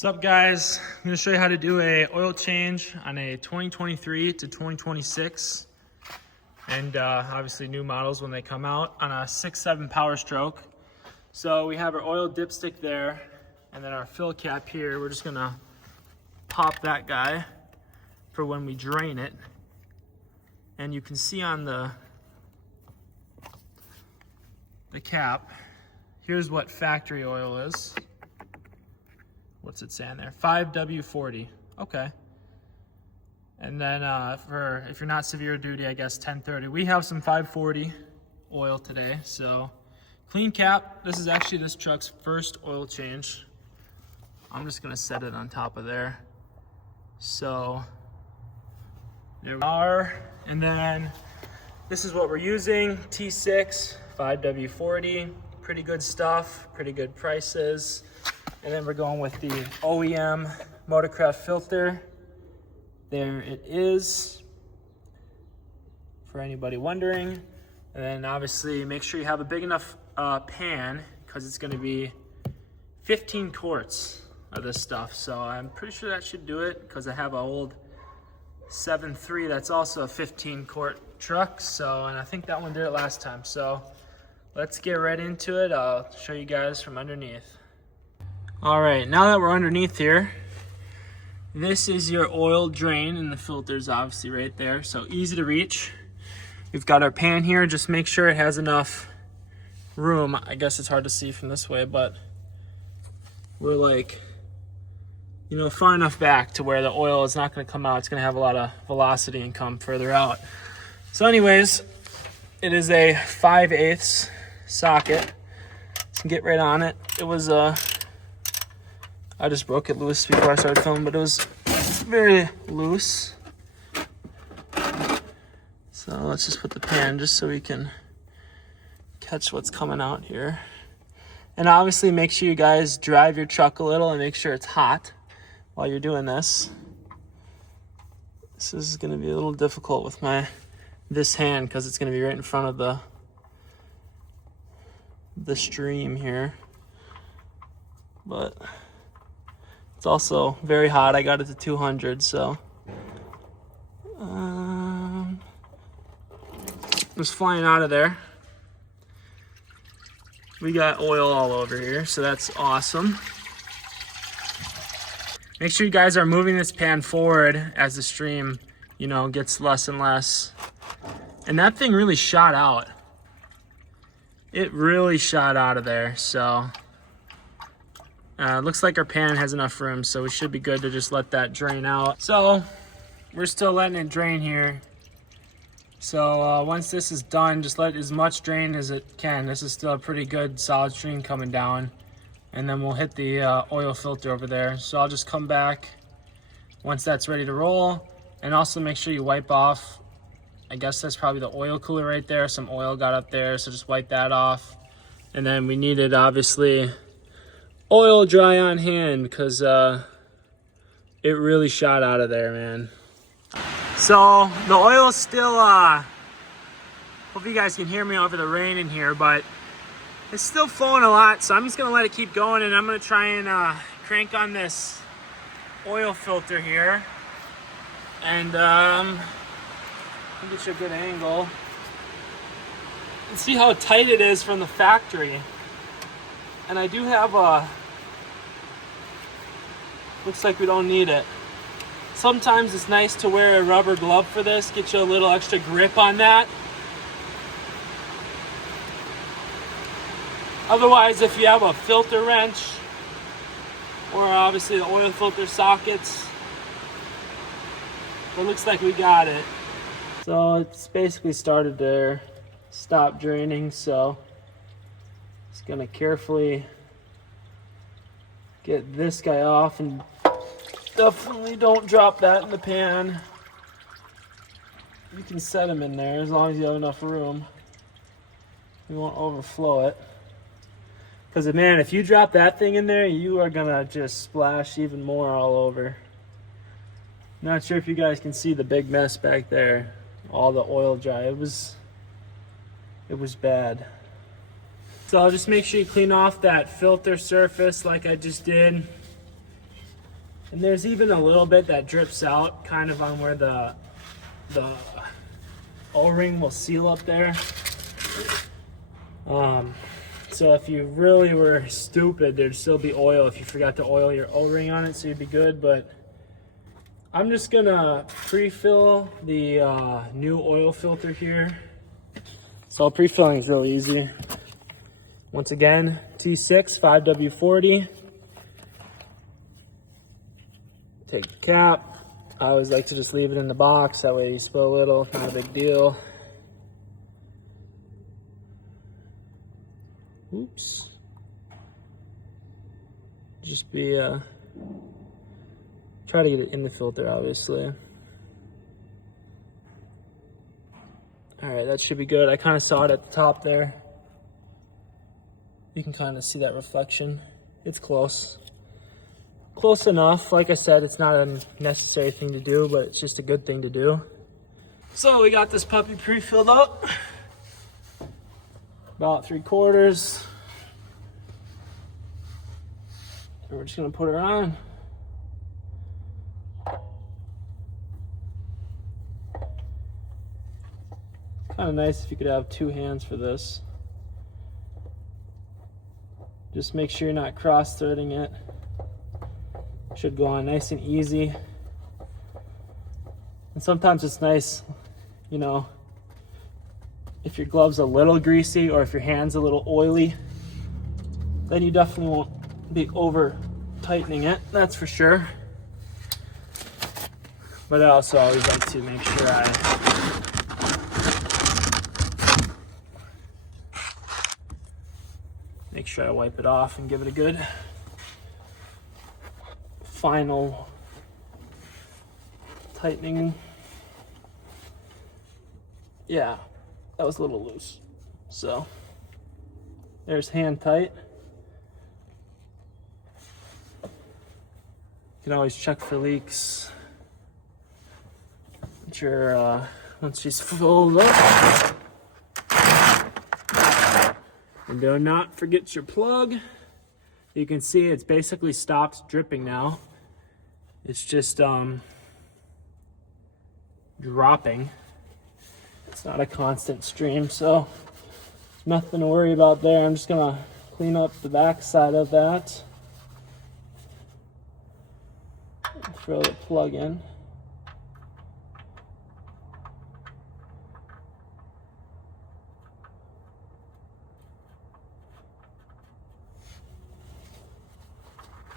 What's up, guys? I'm going to show you how to do a oil change on a 2023 to 2026 and obviously new models when they come out on a 6.7 Powerstroke. So we have our oil dipstick there and then our fill cap here. We're just going to pop that guy for when we drain it. And you can see on the cap, here's what factory oil is. What's it saying there? 5W40. Okay. And then for if you're not severe duty, I guess 1030. We have some 540 oil today. So clean cap. This is actually this truck's first oil change. I'm just gonna set it on top of there. So there we are. And then this is what we're using. T6 5W40. Pretty good stuff. Pretty good prices. And then we're going with the OEM Motorcraft filter. There it is, for anybody wondering. And then obviously make sure you have a big enough pan, because it's going to be 15 quarts of this stuff. So I'm pretty sure that should do it, because I have an old 7.3 that's also a 15 quart truck. So, and I think that one did it last time. So let's get right into it. I'll show you guys from underneath. All right, now that we're underneath here, this is your oil drain, and the filter's obviously right there, so easy to reach. We've got our pan here. Just make sure it has enough room. I guess it's hard to see from this way, but we're like, you know, far enough back to where the oil is not going to come out. It's going to have a lot of velocity and come further out. So anyways, it is a 5/8 socket. So get right on it. It was I just broke it loose before I started filming, but it was very loose. So let's just put the pan just so we can catch what's coming out here. And obviously make sure you guys drive your truck a little and make sure it's hot while you're doing this. This is gonna be a little difficult with this hand, because it's gonna be right in front of the stream here. But it's also very hot. I got it to 200, so it was flying out of there. We got oil all over here, so that's awesome. Make sure you guys are moving this pan forward as the stream, you know, gets less and less. And that thing really shot out. It really shot out of there, so looks like our pan has enough room, so we should be good to just let that drain out. So we're still letting it drain here. So once this is done, just let as much drain as it can. This is still a pretty good solid stream coming down. And then we'll hit the oil filter over there. So I'll just come back once that's ready to roll. And also make sure you wipe off, I guess that's probably the oil cooler right there. Some oil got up there, so just wipe that off. And then we needed, obviously, oil dry on hand, because it really shot out of there, man. So the oil's still hope you guys can hear me over the rain in here, but it's still flowing a lot, so I'm just gonna let it keep going, and I'm gonna try and crank on this oil filter here, and I'll get you a good angle and see how tight it is from the factory. And I do have looks like we don't need it. Sometimes it's nice to wear a rubber glove for this, get you a little extra grip on that. Otherwise, if you have a filter wrench, or obviously the oil filter sockets, it looks like we got it. So it's basically started to stop draining, so just gonna carefully get this guy off, and definitely don't drop that in the pan. You can set them in there as long as you have enough room. You won't overflow it. Because, man, if you drop that thing in there, you are gonna just splash even more all over. Not sure if you guys can see the big mess back there. All the oil dry. It was bad. So I'll just make sure you clean off that filter surface like I just did. And there's even a little bit that drips out kind of on where the O-ring will seal up there. So if you really were stupid, there'd still be oil if you forgot to oil your O-ring on it, so you'd be good. But I'm just gonna pre-fill the new oil filter here. So pre-filling is really easy. Once again, T6 5W40. Take the cap. I always like to just leave it in the box, that way you spill a little, not a big deal. Oops. Just be, try to get it in the filter, obviously. All right, that should be good. I kind of saw it at the top there. You can kind of see that reflection. It's close. Close enough. Like I said, it's not a necessary thing to do, but it's just a good thing to do. So we got this puppy pre-filled up. About 3/4. And we're just gonna put her on. Kind of nice if you could have 2 hands for this. Just make sure you're not cross-threading it. Should go on nice and easy. And sometimes it's nice, you know, if your glove's a little greasy or if your hand's a little oily, then you definitely won't be over tightening it, that's for sure. But I also always like to make sure I wipe it off and give it a good final tightening. Yeah, that was a little loose. So there's hand tight. You can always check for leaks. Once she's filled up. And do not forget your plug. You can see it's basically stopped dripping now. It's just dropping. It's not a constant stream, so nothing to worry about there. I'm just gonna clean up the back side of that. Throw the plug in.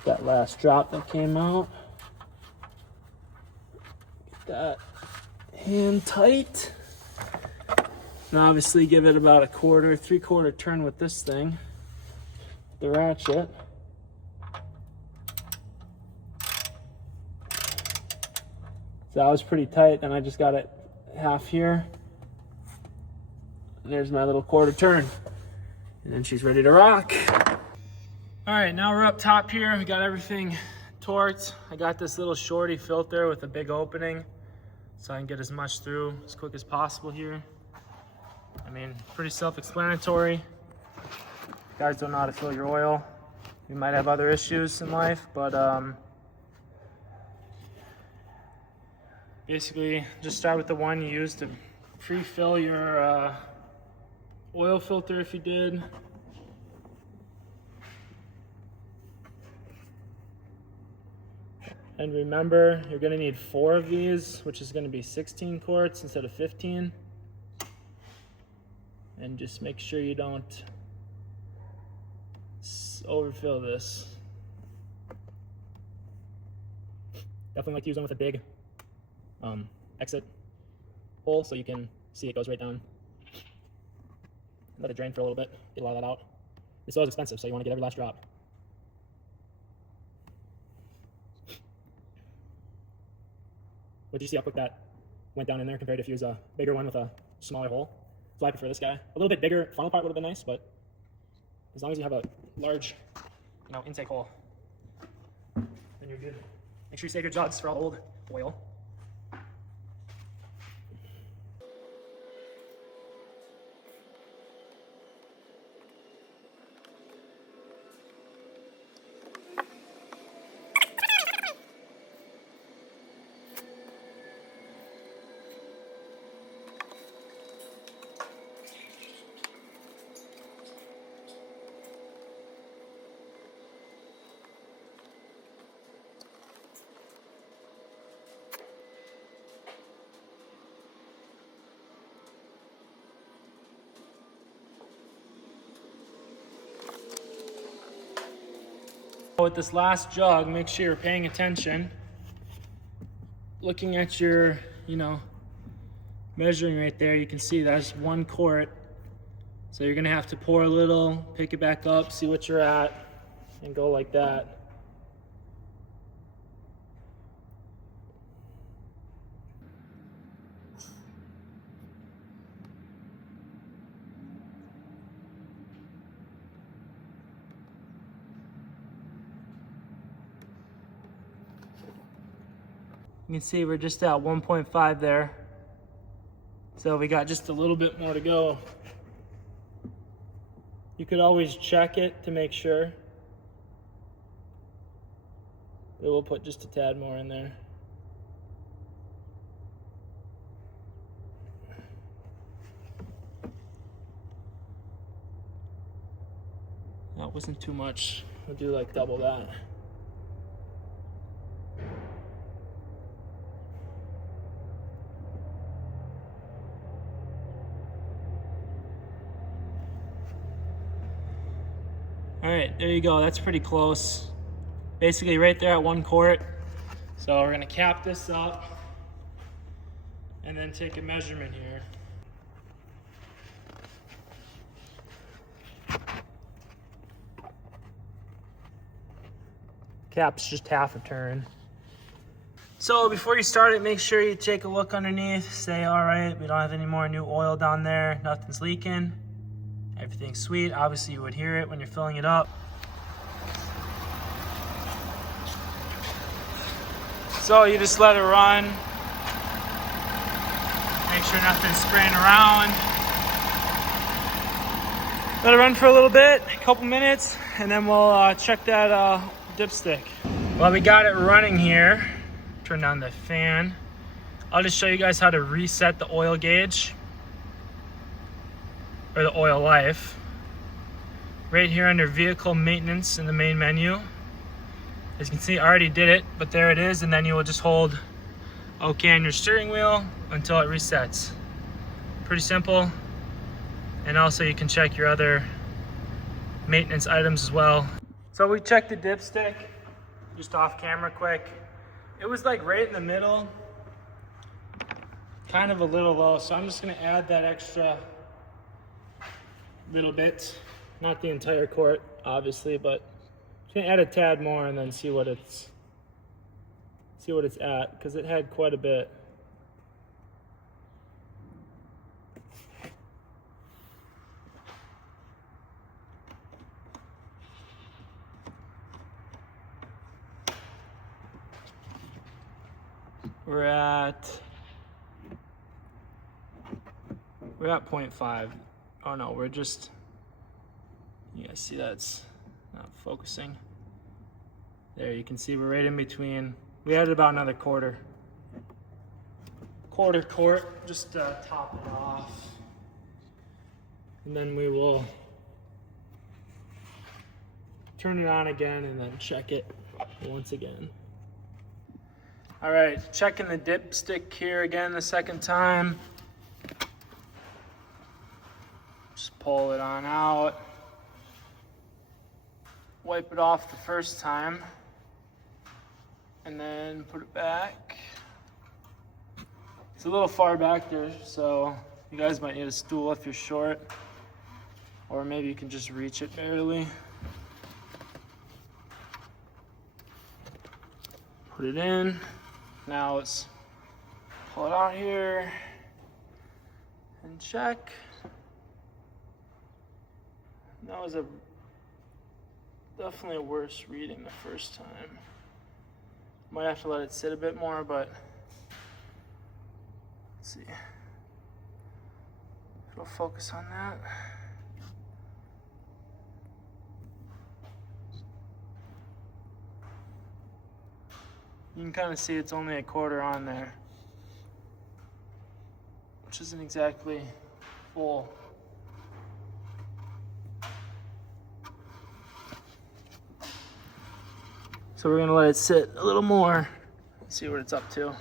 That last drop that came out. Get that hand tight. And obviously give it about a 3/4 turn with this thing, the ratchet. So that was pretty tight, and I just got it half here. And there's my little 1/4 turn. And then she's ready to rock. All right, now we're up top here. We got everything torqued. I got this little shorty filter with a big opening so I can get as much through as quick as possible here. I mean, pretty self-explanatory. If you guys don't know how to fill your oil, you might have other issues in life, but basically just start with the one you use to pre-fill your oil filter if you did. And remember, you're going to need 4 of these, which is going to be 16 quarts instead of 15. And just make sure you don't overfill this. Definitely like to use one with a big exit hole so you can see it goes right down. Let it drain for a little bit, get a lot of that out. This oil is expensive, so you want to get every last drop. But do you see how quick that went down in there compared to if you use a bigger one with a smaller hole? So I prefer this guy. A little bit bigger funnel part would have been nice, but as long as you have a large, intake hole, then you're good. Make sure you save your jugs for all the old oil. With this last jug, make sure you're paying attention. Looking at your, measuring right there, you can see that's 1 quart. So you're gonna have to pour a little, pick it back up, see what you're at, and go like that. You can see we're just at 1.5 there. So we got just a little bit more to go. You could always check it to make sure. But we'll put just a tad more in there. That wasn't too much. We'll do like double that. All right, there you go. That's pretty close. Basically right there at 1 quart. So we're gonna cap this up and then take a measurement here. Cap's just half a turn. So before you start it, make sure you take a look underneath, say, all right, we don't have any more new oil down there, nothing's leaking. Everything's sweet. Obviously you would hear it when you're filling it up. So you just let it run. Make sure nothing's spraying around. Let it run for a little bit, a couple minutes, and then we'll check that dipstick. Well, we got it running here. Turn on the fan. I'll just show you guys how to reset the oil gauge. Or the oil life. Right here under vehicle maintenance in the main menu. As you can see, I already did it, but there it is, and then you will just hold OK on your steering wheel until it resets. Pretty simple. And also you can check your other maintenance items as well. So we checked the dipstick, just off camera quick. It was like right in the middle, kind of a little low, so I'm just gonna add that extra little bit, not the entire quart obviously, but just gonna add a tad more and then see what it's at, because it had quite a bit. We're at 0.5. Oh no, we're just, you guys see that's not focusing. There, you can see we're right in between. We added about another quarter quart, just to top it off. And then we will turn it on again and then check it once again. All right, checking the dipstick here again the second time. Just pull it on out. Wipe it off the first time. And then put it back. It's a little far back there, so you guys might need a stool if you're short. Or maybe you can just reach it barely. Put it in. Now let's pull it out here and check. That was definitely a worse reading the first time. Might have to let it sit a bit more, but let's see. If it'll focus on that. You can kind of see it's only a quarter on there, which isn't exactly full. So we're gonna let it sit a little more, see what it's up to.